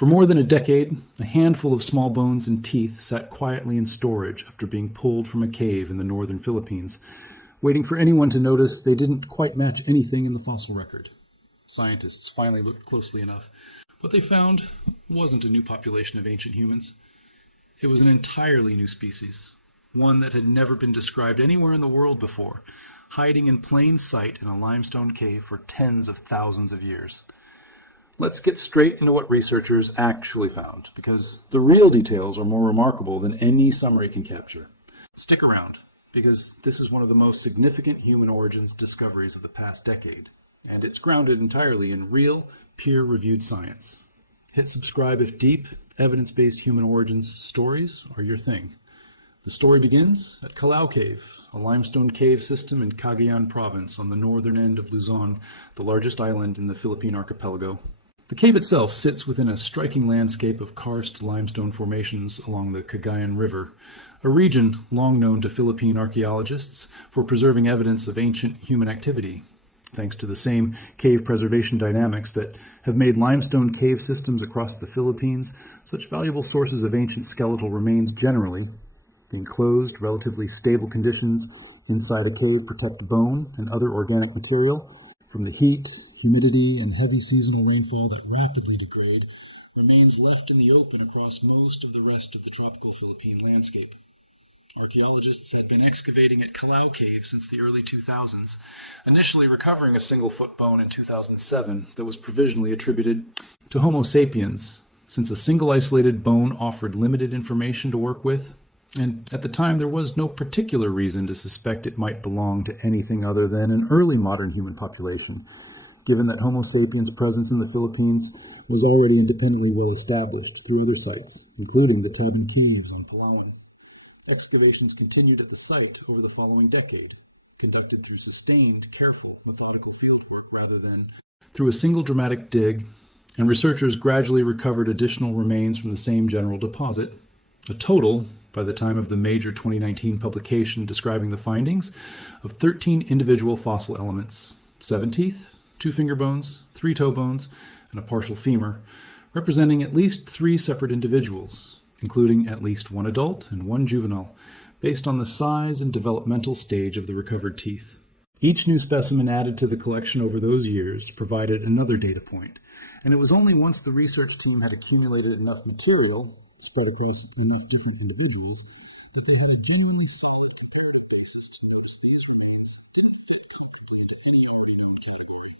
For more than a decade, a handful of small bones and teeth sat quietly in storage after being pulled from a cave in the northern Philippines, waiting for anyone to notice they didn't quite match anything in the fossil record. Scientists finally looked closely enough. What they found wasn't a new population of ancient humans. It was an entirely new species, one that had never been described anywhere in the world before, hiding in plain sight in a limestone cave for tens of thousands of years. Let's get straight into what researchers actually found, because the real details are more remarkable than any summary can capture. Stick around, because this is one of the most significant human origins discoveries of the past decade, and it's grounded entirely in real, peer-reviewed science. Hit subscribe if deep, evidence-based human origins stories are your thing. The story begins at Callao Cave, a limestone cave system in Cagayan province on the northern end of Luzon, the largest island in the Philippine archipelago. The cave itself sits within a striking landscape of karst limestone formations along the Cagayan River, a region long known to Philippine archaeologists for preserving evidence of ancient human activity, thanks to the same cave preservation dynamics that have made limestone cave systems across the Philippines such valuable sources of ancient skeletal remains generally. The enclosed, relatively stable conditions inside a cave protect bone and other organic material from the heat, humidity, and heavy seasonal rainfall that rapidly degrade remains left in the open across most of the rest of the tropical Philippine landscape. Archaeologists had been excavating at Callao Cave since the early 2000s, initially recovering a single foot bone in 2007 that was provisionally attributed to Homo sapiens, since a single isolated bone offered limited information to work with, and at the time there was no particular reason to suspect it might belong to anything other than an early modern human population, given that Homo sapiens' presence in the Philippines was already independently well established through other sites, including the Taban Caves on Palawan. Excavations continued at the site over the following decade, conducted through sustained, careful, methodical fieldwork rather than through a single dramatic dig, and researchers gradually recovered additional remains from the same general deposit. A total, by the time of the major 2019 publication describing the findings, of 13 individual fossil elements, 7 teeth, 2 finger bones, 3 toe bones, and a partial femur, representing at least 3 separate individuals, including at least 1 adult and 1 juvenile, based on the size and developmental stage of the recovered teeth. Each new specimen added to the collection over those years provided another data point, and it was only once the research team had accumulated enough material, spread across enough different individuals, that they had a genuinely solid comparative basis to which these remains didn't fit comfortably into any already known category.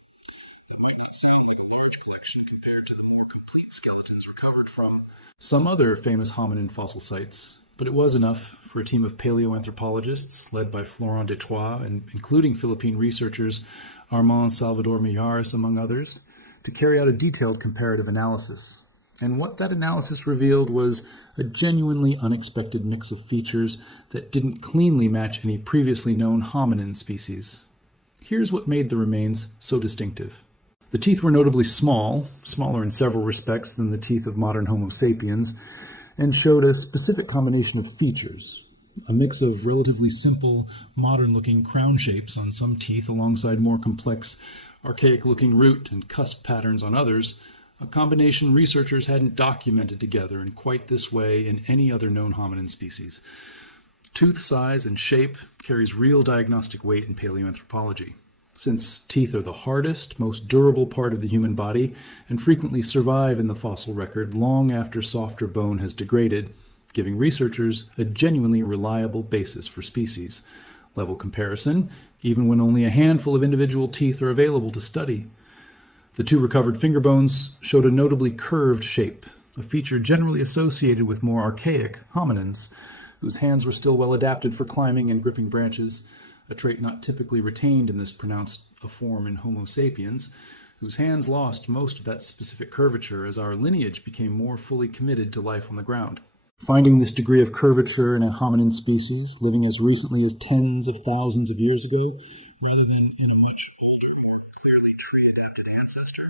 That might not sound like a large collection compared to the more complete skeletons recovered from some other famous hominin fossil sites, but it was enough for a team of paleoanthropologists led by Florent Detroit and including Philippine researchers Armand Salvador Millares, among others, to carry out a detailed comparative analysis. And what that analysis revealed was a genuinely unexpected mix of features that didn't cleanly match any previously known hominin species. Here's what made the remains so distinctive. The teeth were notably small, smaller in several respects than the teeth of modern Homo sapiens, and showed a specific combination of features. A mix of relatively simple, modern-looking crown shapes on some teeth alongside more complex, archaic-looking root and cusp patterns on others, a combination researchers hadn't documented together in quite this way in any other known hominin species. Tooth size and shape carries real diagnostic weight in paleoanthropology, since teeth are the hardest, most durable part of the human body and frequently survive in the fossil record long after softer bone has degraded, giving researchers a genuinely reliable basis for species level comparison, even when only a handful of individual teeth are available to study. The 2 recovered finger bones showed a notably curved shape, a feature generally associated with more archaic hominins, whose hands were still well adapted for climbing and gripping branches, a trait not typically retained in this pronounced a form in Homo sapiens, whose hands lost most of that specific curvature as our lineage became more fully committed to life on the ground. Finding this degree of curvature in a hominin species living as recently as tens of thousands of years ago, rather than in a much clearly tree-adapted ancestor,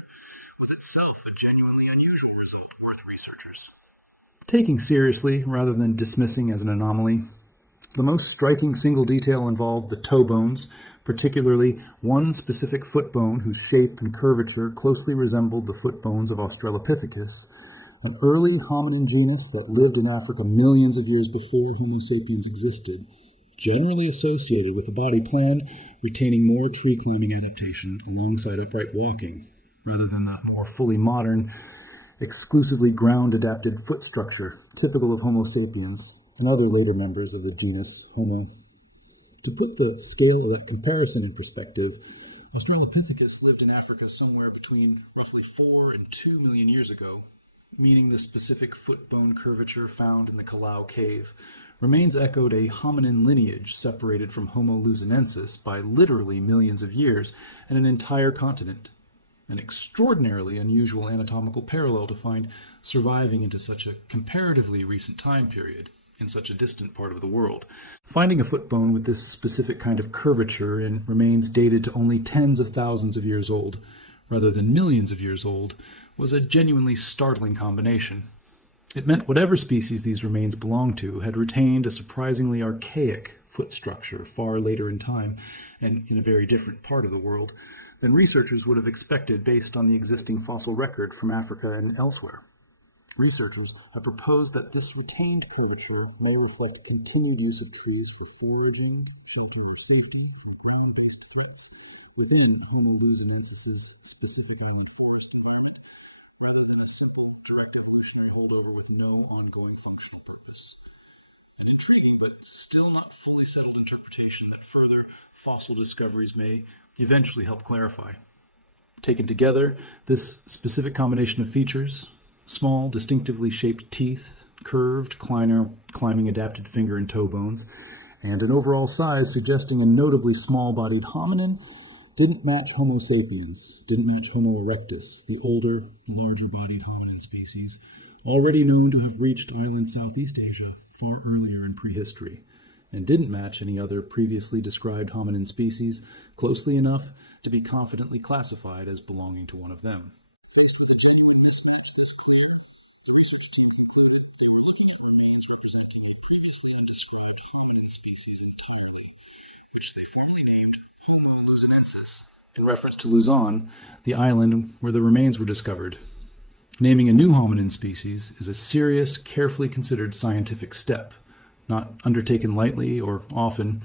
was itself a genuinely unusual result worth researchers taking seriously rather than dismissing as an anomaly. The most striking single detail involved the toe bones, particularly one specific foot bone whose shape and curvature closely resembled the foot bones of Australopithecus, an early hominin genus that lived in Africa millions of years before Homo sapiens existed, generally associated with a body plan retaining more tree-climbing adaptation alongside upright walking, rather than the more fully modern, exclusively ground-adapted foot structure typical of Homo sapiens and other later members of the genus Homo. To put the scale of that comparison in perspective, Australopithecus lived in Africa somewhere between roughly 4 and 2 million years ago, meaning the specific foot bone curvature found in the Callao Cave remains echoed a hominin lineage separated from Homo luzonensis by literally millions of years and an entire continent. An extraordinarily unusual anatomical parallel to find surviving into such a comparatively recent time period in such a distant part of the world. Finding a foot bone with this specific kind of curvature in remains dated to only tens of thousands of years old, rather than millions of years old, was a genuinely startling combination. It meant whatever species these remains belonged to had retained a surprisingly archaic foot structure far later in time and in a very different part of the world than researchers would have expected based on the existing fossil record from Africa and elsewhere. Researchers have proposed that this retained curvature may reflect continued use of trees for foraging, shelter and safety from ground-based threats within Homo luzonensis's specific island forest environment, rather than a simple, direct evolutionary holdover with no ongoing functional purpose. An intriguing but still not fully settled interpretation that further fossil discoveries may eventually help clarify. Taken together, this specific combination of features, small, distinctively shaped teeth, curved, climbing adapted finger and toe bones, and an overall size suggesting a notably small-bodied hominin, didn't match Homo sapiens, didn't match Homo erectus, the older, larger-bodied hominin species, already known to have reached island Southeast Asia far earlier in prehistory, and didn't match any other previously described hominin species closely enough to be confidently classified as belonging to one of them. In reference to Luzon, the island where the remains were discovered. Naming a new hominin species is a serious, carefully considered scientific step, not undertaken lightly or often.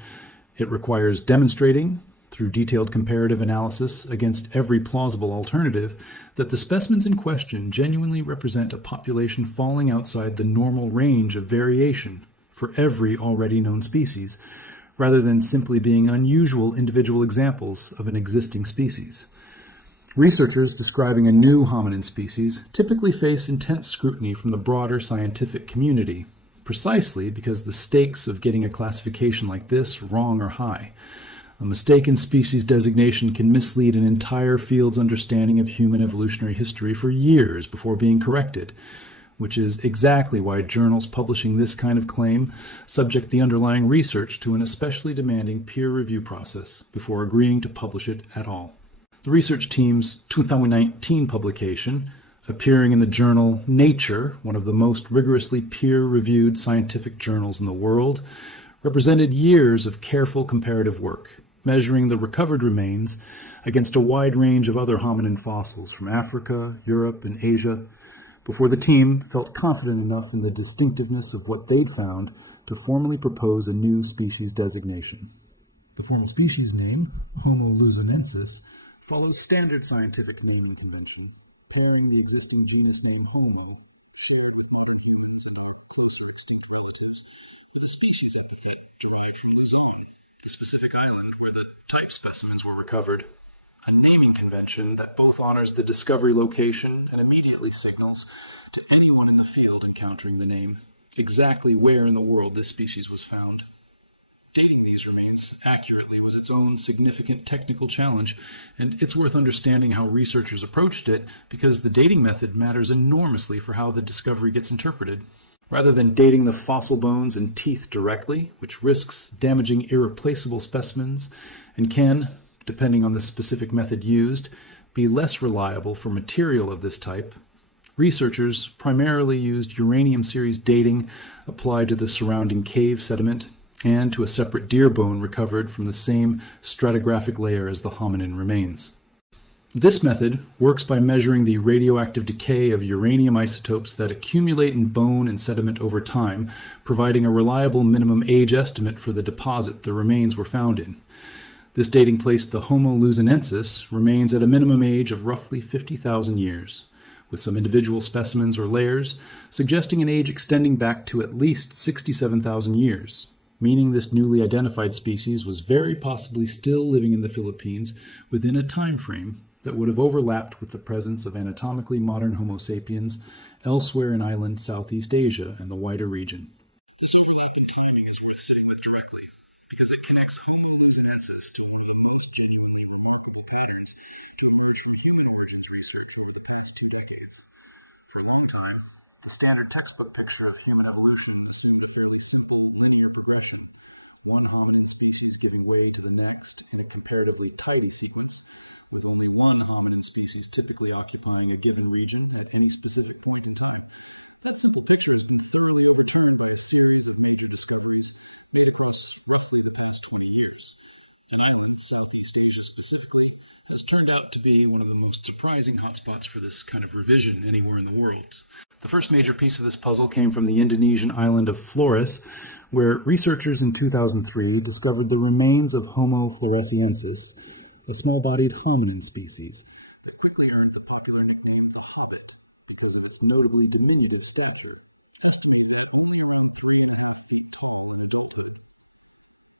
It requires demonstrating, through detailed comparative analysis against every plausible alternative, that the specimens in question genuinely represent a population falling outside the normal range of variation for every already known species, rather than simply being unusual individual examples of an existing species. Researchers describing a new hominin species typically face intense scrutiny from the broader scientific community, precisely because the stakes of getting a classification like this wrong are high. A mistaken species designation can mislead an entire field's understanding of human evolutionary history for years before being corrected, which is exactly why journals publishing this kind of claim subject the underlying research to an especially demanding peer review process before agreeing to publish it at all. The research team's 2019 publication, appearing in the journal Nature, one of the most rigorously peer-reviewed scientific journals in the world, represented years of careful comparative work, measuring the recovered remains against a wide range of other hominin fossils from Africa, Europe, and Asia, before the team felt confident enough in the distinctiveness of what they'd found to formally propose a new species designation. The formal species name, Homo luzonensis, follows standard scientific naming convention, pairing the existing genus name Homo, shared with modern humans and close extinct relatives, with a species epithet derived from Luzon, the specific island where the type specimens were recovered. A naming convention that both honors the discovery location and immediately signals to anyone in the field encountering the name exactly where in the world this species was found. Dating these remains accurately was its own significant technical challenge, and it's worth understanding how researchers approached it because the dating method matters enormously for how the discovery gets interpreted. Rather than dating the fossil bones and teeth directly, which risks damaging irreplaceable specimens and can, depending on the specific method used, be less reliable for material of this type, researchers primarily used uranium series dating applied to the surrounding cave sediment and to a separate deer bone recovered from the same stratigraphic layer as the hominin remains. This method works by measuring the radioactive decay of uranium isotopes that accumulate in bone and sediment over time, providing a reliable minimum age estimate for the deposit the remains were found in. This dating placed the Homo luzonensis remains at a minimum age of roughly 50,000 years, with some individual specimens or layers suggesting an age extending back to at least 67,000 years, meaning this newly identified species was very possibly still living in the Philippines within a time frame that would have overlapped with the presence of anatomically modern Homo sapiens elsewhere in island Southeast Asia and the wider region. This overlap in timing is worth setting with directly, because it connects Homo luzonensis to one of the most genuinely remarkable patterns to emerge from human emergence research in the past 2 decades. For a long time, the standard textbook picture of human evolution assumed a fairly simple linear progression, one hominid species giving way to the next in a comparatively tidy sequence, with only one hominid species typically occupying a given region at any specific point in time. That simple picture has been thoroughly overturned by a series of major discoveries made across roughly the past 20 years. And island Southeast Asia specifically has turned out to be one of the most surprising hotspots for this kind of revision anywhere in the world. The first major piece of this puzzle came from the Indonesian island of Flores, where researchers in 2003 discovered the remains of Homo floresiensis, a small-bodied hominin species that quickly earned the popular nickname Hobbit because of its notably diminutive stature.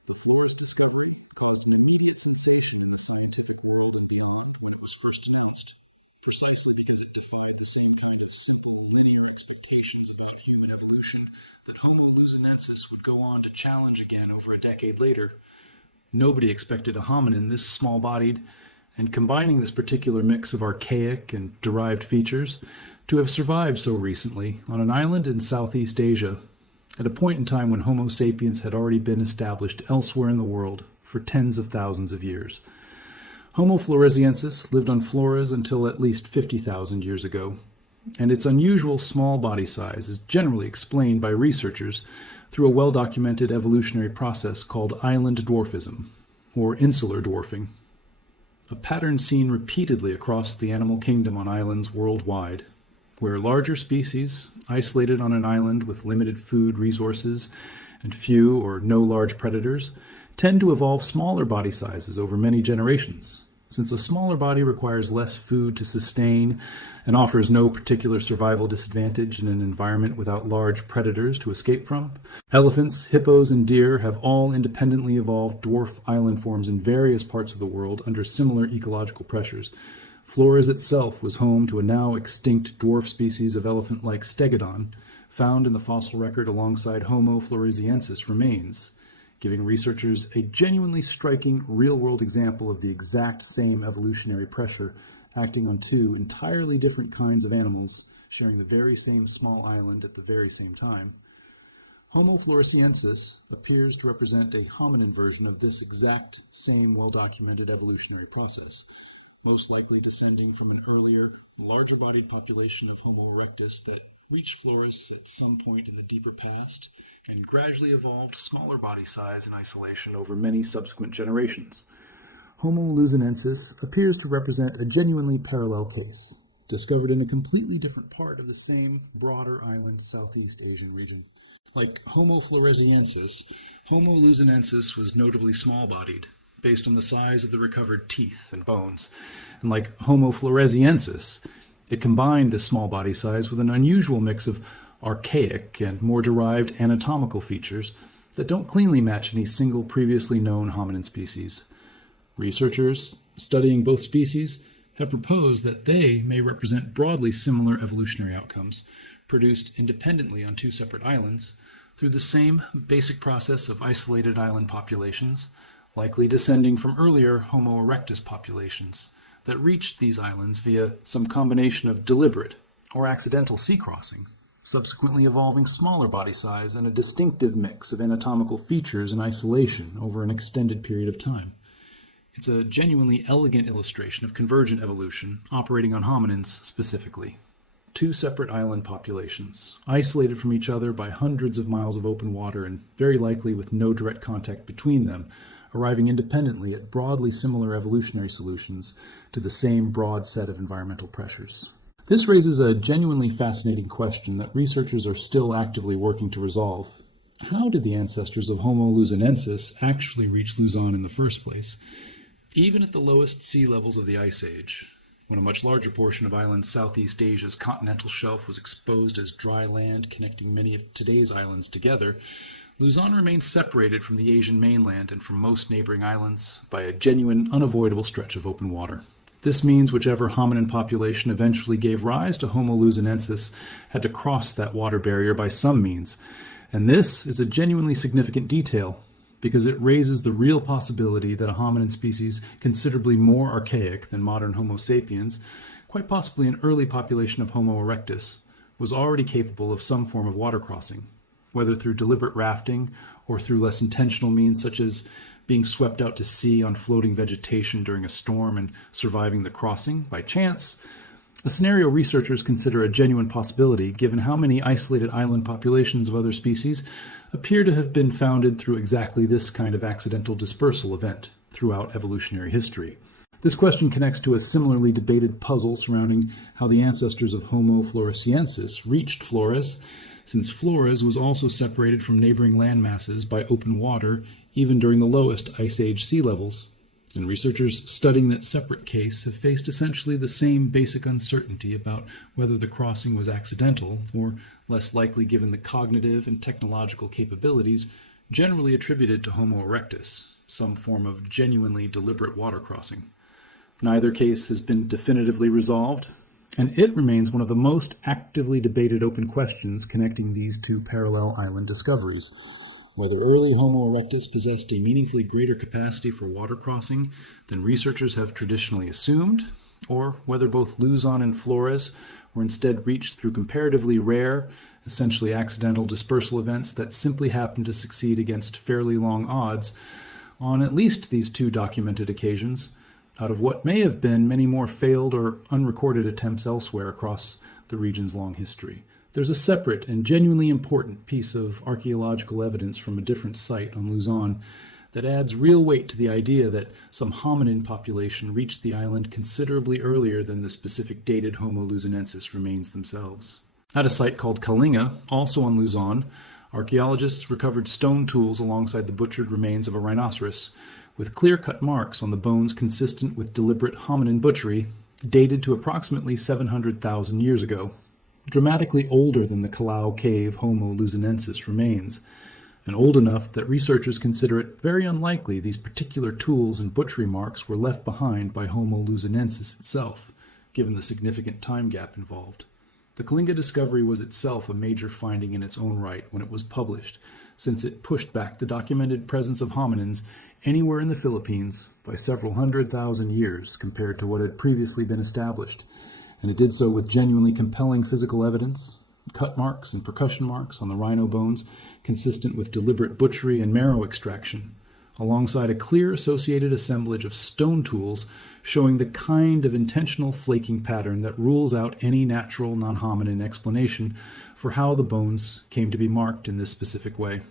This discovery caused an immediate sensation in the scientific world and beyond when it was first announced, precisely because it defied the same kind of simple linear expectations about human evolution that Homo luzonensis would go on to challenge again over a decade later. Nobody expected a hominin this small-bodied, and combining this particular mix of archaic and derived features, to have survived so recently on an island in Southeast Asia, at a point in time when Homo sapiens had already been established elsewhere in the world for tens of thousands of years. Homo floresiensis lived on Flores until at least 50,000 years ago, and its unusual small body size is generally explained by researchers through a well-documented evolutionary process called island dwarfism, or insular dwarfing, a pattern seen repeatedly across the animal kingdom on islands worldwide, where larger species, isolated on an island with limited food resources and few or no large predators, tend to evolve smaller body sizes over many generations, since a smaller body requires less food to sustain and offers no particular survival disadvantage in an environment without large predators to escape from. Elephants, hippos, and deer have all independently evolved dwarf island forms in various parts of the world under similar ecological pressures. Flores itself was home to a now extinct dwarf species of elephant-like stegodon, found in the fossil record alongside Homo floresiensis remains, giving researchers a genuinely striking real-world example of the exact same evolutionary pressure acting on two entirely different kinds of animals sharing the very same small island at the very same time. Homo floresiensis appears to represent a hominin version of this exact same well-documented evolutionary process, most likely descending from an earlier, larger-bodied population of Homo erectus that reached Flores at some point in the deeper past and gradually evolved smaller body size in isolation over many subsequent generations. Homo luzonensis appears to represent a genuinely parallel case, discovered in a completely different part of the same broader island Southeast Asian region. Like Homo floresiensis, Homo luzonensis was notably small-bodied, based on the size of the recovered teeth and bones. And like Homo floresiensis, it combined this small body size with an unusual mix of archaic and more derived anatomical features that don't cleanly match any single previously known hominin species. Researchers studying both species have proposed that they may represent broadly similar evolutionary outcomes produced independently on two separate islands through the same basic process of isolated island populations, likely descending from earlier Homo erectus populations that reached these islands via some combination of deliberate or accidental sea crossing, subsequently evolving smaller body size and a distinctive mix of anatomical features in isolation over an extended period of time. It's a genuinely elegant illustration of convergent evolution operating on hominins specifically. Two separate island populations, isolated from each other by hundreds of miles of open water and very likely with no direct contact between them, arriving independently at broadly similar evolutionary solutions to the same broad set of environmental pressures. This raises a genuinely fascinating question that researchers are still actively working to resolve. How did the ancestors of Homo luzonensis actually reach Luzon in the first place? Even at the lowest sea levels of the Ice Age, when a much larger portion of island Southeast Asia's continental shelf was exposed as dry land connecting many of today's islands together, Luzon remained separated from the Asian mainland and from most neighboring islands by a genuine, unavoidable stretch of open water. This means whichever hominin population eventually gave rise to Homo luzonensis had to cross that water barrier by some means. And this is a genuinely significant detail because it raises the real possibility that a hominin species considerably more archaic than modern Homo sapiens, quite possibly an early population of Homo erectus, was already capable of some form of water crossing, whether through deliberate rafting or through less intentional means such as being swept out to sea on floating vegetation during a storm and surviving the crossing by chance, a scenario researchers consider a genuine possibility given how many isolated island populations of other species appear to have been founded through exactly this kind of accidental dispersal event throughout evolutionary history. This question connects to a similarly debated puzzle surrounding how the ancestors of Homo floresiensis reached Flores, since Flores was also separated from neighboring landmasses by open water even during the lowest Ice Age sea levels. And researchers studying that separate case have faced essentially the same basic uncertainty about whether the crossing was accidental, or less likely given the cognitive and technological capabilities generally attributed to Homo erectus, some form of genuinely deliberate water crossing. Neither case has been definitively resolved, and it remains one of the most actively debated open questions connecting these two parallel island discoveries. Whether early Homo erectus possessed a meaningfully greater capacity for water crossing than researchers have traditionally assumed, or whether both Luzon and Flores were instead reached through comparatively rare, essentially accidental dispersal events that simply happened to succeed against fairly long odds on at least these two documented occasions, out of what may have been many more failed or unrecorded attempts elsewhere across the region's long history. There's a separate and genuinely important piece of archaeological evidence from a different site on Luzon that adds real weight to the idea that some hominin population reached the island considerably earlier than the specific dated Homo luzonensis remains themselves. At a site called Kalinga, also on Luzon, archaeologists recovered stone tools alongside the butchered remains of a rhinoceros, with clear-cut marks on the bones consistent with deliberate hominin butchery, dated to approximately 700,000 years ago, dramatically older than the Callao Cave Homo luzonensis remains, and old enough that researchers consider it very unlikely these particular tools and butchery marks were left behind by Homo luzonensis itself, given the significant time gap involved. The Kalinga discovery was itself a major finding in its own right when it was published, since it pushed back the documented presence of hominins anywhere in the Philippines by several 100,000 years compared to what had previously been established, and it did so with genuinely compelling physical evidence, cut marks and percussion marks on the rhino bones consistent with deliberate butchery and marrow extraction, alongside a clear associated assemblage of stone tools showing the kind of intentional flaking pattern that rules out any natural non-hominin explanation for how the bones came to be marked in this specific way.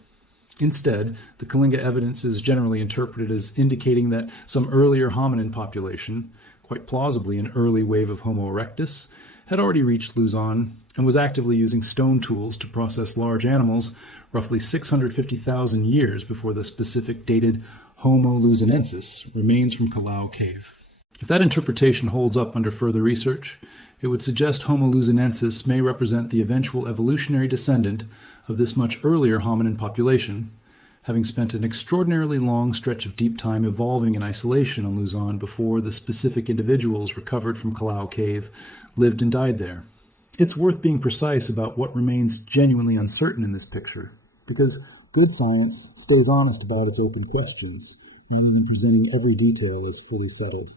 Instead, the Kalinga evidence is generally interpreted as indicating that some earlier hominin population, quite plausibly an early wave of Homo erectus, had already reached Luzon and was actively using stone tools to process large animals roughly 650,000 years before the specific dated Homo luzonensis remains from Callao Cave. If that interpretation holds up under further research, it would suggest Homo luzonensis may represent the eventual evolutionary descendant of this much earlier hominin population, having spent an extraordinarily long stretch of deep time evolving in isolation on Luzon before the specific individuals recovered from Callao Cave lived and died there. It's worth being precise about what remains genuinely uncertain in this picture, because good science stays honest about its open questions, rather than presenting every detail as fully settled.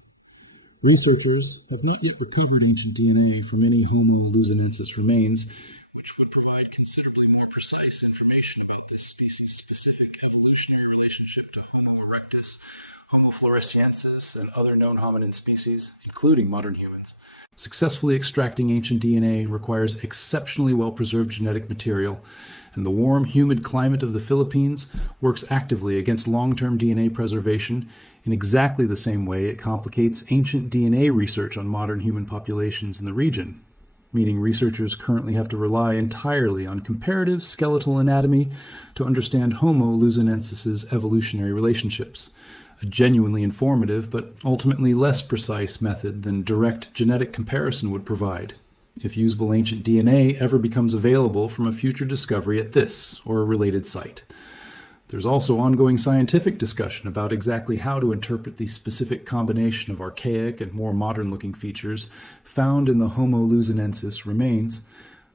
Researchers have not yet recovered ancient DNA from any Homo luzonensis remains, which would provide considerably more precise information about this species-specific evolutionary relationship to Homo erectus, Homo floresiensis, and other known hominin species, including modern humans. Successfully extracting ancient DNA requires exceptionally well-preserved genetic material, and the warm, humid climate of the Philippines works actively against long-term DNA preservation in exactly the same way it complicates ancient DNA research on modern human populations in the region, meaning researchers currently have to rely entirely on comparative skeletal anatomy to understand Homo luzonensis' evolutionary relationships, a genuinely informative but ultimately less precise method than direct genetic comparison would provide, if usable ancient DNA ever becomes available from a future discovery at this or a related site. There's also ongoing scientific discussion about exactly how to interpret the specific combination of archaic and more modern-looking features found in the Homo luzonensis remains.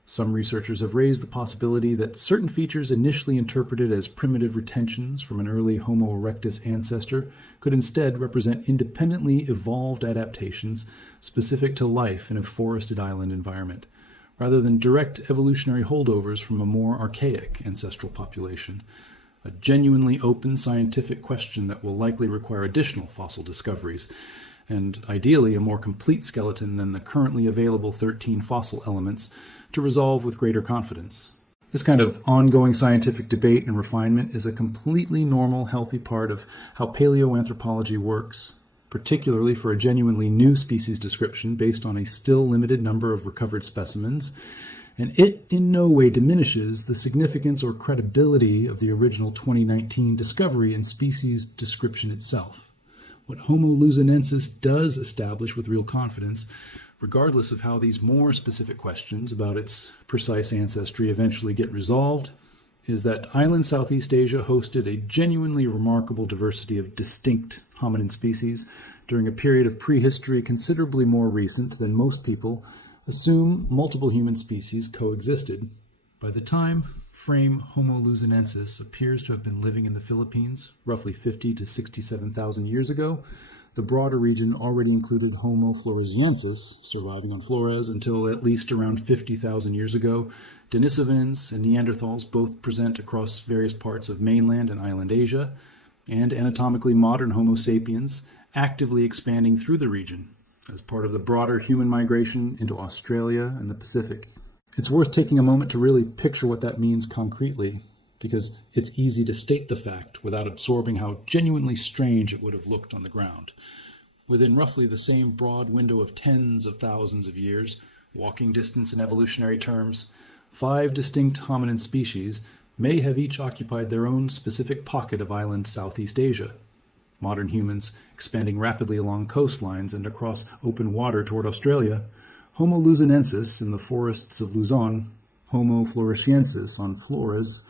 Some researchers have raised the possibility that certain features initially interpreted as primitive retentions from an early Homo erectus ancestor could instead represent independently evolved adaptations specific to life in a forested island environment, rather than direct evolutionary holdovers from a more archaic ancestral population. A genuinely open scientific question that will likely require additional fossil discoveries, and ideally a more complete skeleton than the currently available 13 fossil elements to resolve with greater confidence. This kind of ongoing scientific debate and refinement is a completely normal, healthy part of how paleoanthropology works, particularly for a genuinely new species description based on a still limited number of recovered specimens, and it in no way diminishes the significance or credibility of the original 2019 discovery and species description itself. What Homo luzonensis does establish with real confidence, regardless of how these more specific questions about its precise ancestry eventually get resolved, is that island Southeast Asia hosted a genuinely remarkable diversity of distinct hominin species during a period of prehistory considerably more recent than most people assume multiple human species coexisted. By the time frame Homo luzonensis appears to have been living in the Philippines, roughly 50 to 67,000 years ago, the broader region already included Homo floresiensis, surviving on Flores until at least around 50,000 years ago. Denisovans and Neanderthals both present across various parts of mainland and island Asia, and anatomically modern Homo sapiens actively expanding through the region as part of the broader human migration into Australia and the Pacific. It's worth taking a moment to really picture what that means concretely, because it's easy to state the fact without absorbing how genuinely strange it would have looked on the ground. Within roughly the same broad window of tens of thousands of years, walking distance in evolutionary terms, 5 distinct hominin species may have each occupied their own specific pocket of island Southeast Asia. Modern humans expanding rapidly along coastlines and across open water toward Australia, Homo luzonensis in the forests of Luzon, Homo floresiensis on Flores,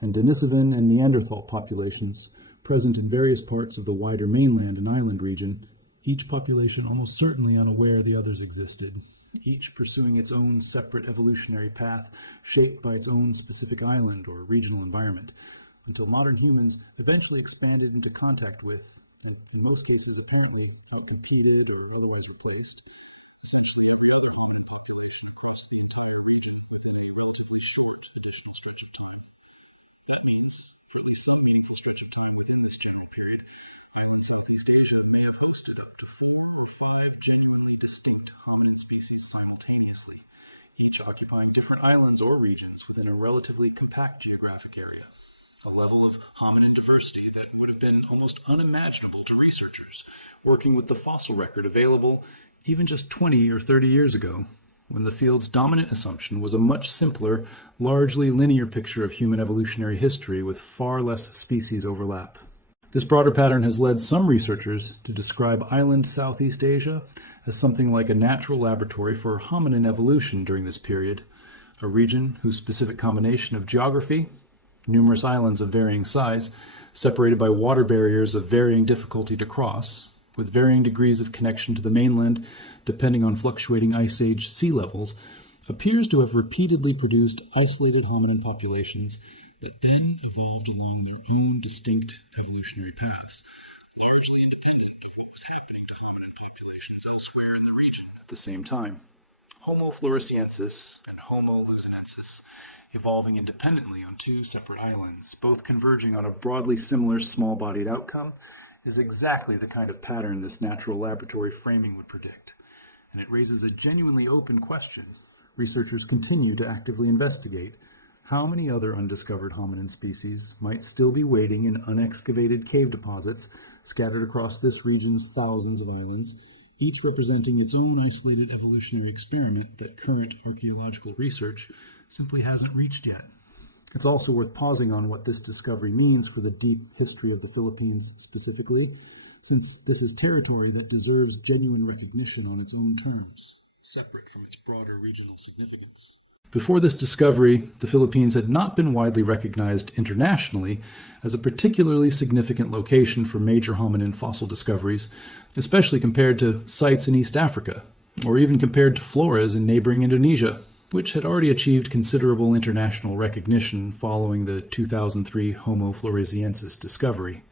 and Denisovan and Neanderthal populations present in various parts of the wider mainland and island region, each population almost certainly unaware the others existed, each pursuing its own separate evolutionary path shaped by its own specific island or regional environment, until modern humans eventually expanded into contact with, and in most cases apparently outcompeted or otherwise replaced, essentially every other population across the entire region within a relatively short additional stretch of time. That means, for at least some meaningful stretch of time within this general period, island Southeast Asia may have hosted up to 4 or 5 genuinely distinct hominin species simultaneously, each occupying different islands or regions within a relatively compact geographic area. A level of hominin diversity that would have been almost unimaginable to researchers working with the fossil record available even just 20 or 30 years ago, when the field's dominant assumption was a much simpler, largely linear picture of human evolutionary history with far less species overlap. This broader pattern has led some researchers to describe island Southeast Asia as something like a natural laboratory for hominin evolution during this period, a region whose specific combination of geography, numerous islands of varying size, separated by water barriers of varying difficulty to cross, with varying degrees of connection to the mainland depending on fluctuating ice age sea levels, appears to have repeatedly produced isolated hominin populations that then evolved along their own distinct evolutionary paths, largely independent of what was happening to hominin populations elsewhere in the region at the same time. Homo floresiensis and Homo luzonensis evolving independently on 2 separate islands, both converging on a broadly similar small-bodied outcome, is exactly the kind of pattern this natural laboratory framing would predict, and it raises a genuinely open question researchers continue to actively investigate: how many other undiscovered hominin species might still be waiting in unexcavated cave deposits scattered across this region's thousands of islands, each representing its own isolated evolutionary experiment that current archaeological research simply hasn't reached yet. It's also worth pausing on what this discovery means for the deep history of the Philippines specifically, since this is territory that deserves genuine recognition on its own terms, separate from its broader regional significance. Before this discovery, the Philippines had not been widely recognized internationally as a particularly significant location for major hominin fossil discoveries, especially compared to sites in East Africa, or even compared to floras in neighboring Indonesia, which had already achieved considerable international recognition following the 2003 Homo floresiensis discovery.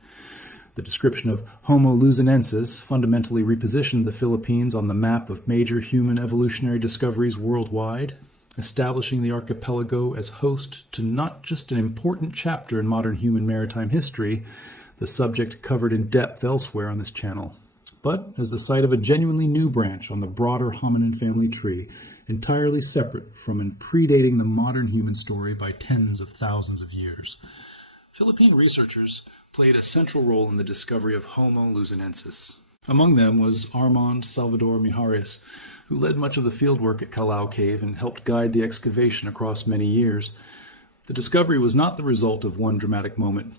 The description of Homo luzonensis fundamentally repositioned the Philippines on the map of major human evolutionary discoveries worldwide, establishing the archipelago as host to not just an important chapter in modern human maritime history, the subject covered in depth elsewhere on this channel, but as the site of a genuinely new branch on the broader hominin family tree, entirely separate from and predating the modern human story by tens of thousands of years. Philippine researchers played a central role in the discovery of Homo luzonensis. Among them was Armand Salvador Mijares, who led much of the fieldwork at Callao Cave and helped guide the excavation across many years. The discovery was not the result of one dramatic moment.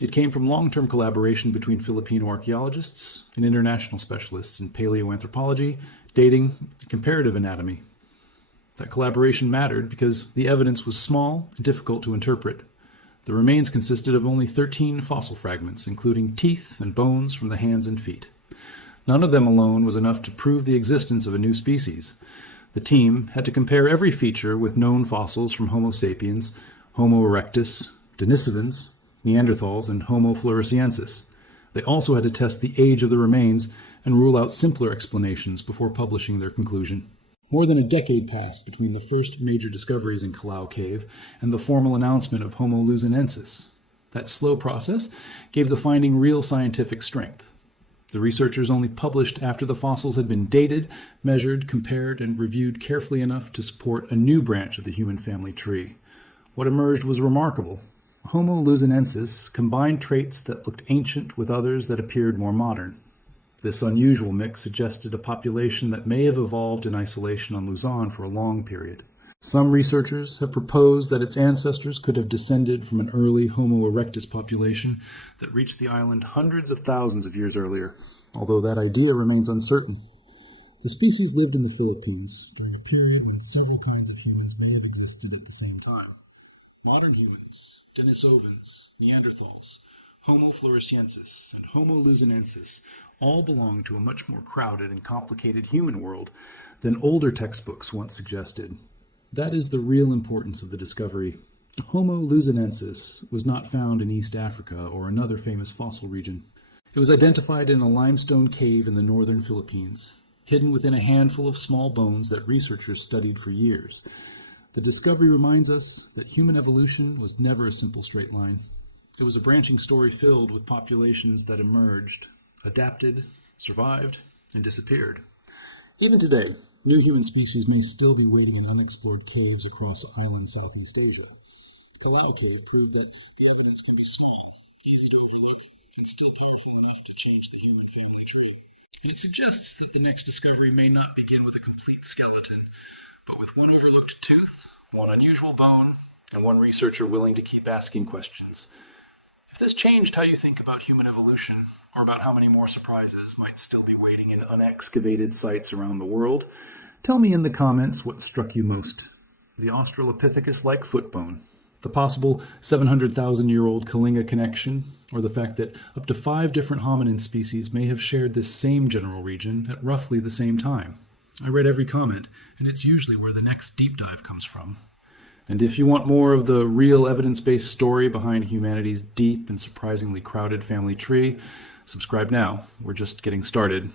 It came from long-term collaboration between Filipino archaeologists and international specialists in paleoanthropology, dating, and comparative anatomy. That collaboration mattered because the evidence was small and difficult to interpret. The remains consisted of only 13 fossil fragments, including teeth and bones from the hands and feet. None of them alone was enough to prove the existence of a new species. The team had to compare every feature with known fossils from Homo sapiens, Homo erectus, Denisovans, Neanderthals, and Homo floresiensis. They also had to test the age of the remains and rule out simpler explanations before publishing their conclusion. More than a decade passed between the first major discoveries in Callao Cave and the formal announcement of Homo luzonensis. That slow process gave the finding real scientific strength. The researchers only published after the fossils had been dated, measured, compared, and reviewed carefully enough to support a new branch of the human family tree. What emerged was remarkable. Homo luzonensis combined traits that looked ancient with others that appeared more modern. This unusual mix suggested a population that may have evolved in isolation on Luzon for a long period. Some researchers have proposed that its ancestors could have descended from an early Homo erectus population that reached the island hundreds of thousands of years earlier, although that idea remains uncertain. The species lived in the Philippines during a period when several kinds of humans may have existed at the same time. Modern humans, Denisovans, Neanderthals, Homo floresiensis, and Homo luzonensis all belong to a much more crowded and complicated human world than older textbooks once suggested. That is the real importance of the discovery. Homo luzonensis was not found in East Africa or another famous fossil region. It was identified in a limestone cave in the northern Philippines, hidden within a handful of small bones that researchers studied for years. The discovery reminds us that human evolution was never a simple straight line. It was a branching story filled with populations that emerged, adapted, survived, and disappeared. Even today, new human species may still be waiting in unexplored caves across island Southeast Asia. Callao Cave proved that the evidence can be small, easy to overlook, and still powerful enough to change the human family tree. And it suggests that the next discovery may not begin with a complete skeleton, but with one overlooked tooth, one unusual bone, and one researcher willing to keep asking questions. If this changed how you think about human evolution, or about how many more surprises might still be waiting in unexcavated sites around the world, tell me in the comments what struck you most. The Australopithecus-like footbone, the possible 700,000-year-old Kalinga connection, or the fact that up to 5 different hominin species may have shared this same general region at roughly the same time. I read every comment, and it's usually where the next deep dive comes from. And if you want more of the real evidence-based story behind humanity's deep and surprisingly crowded family tree, subscribe now. We're just getting started.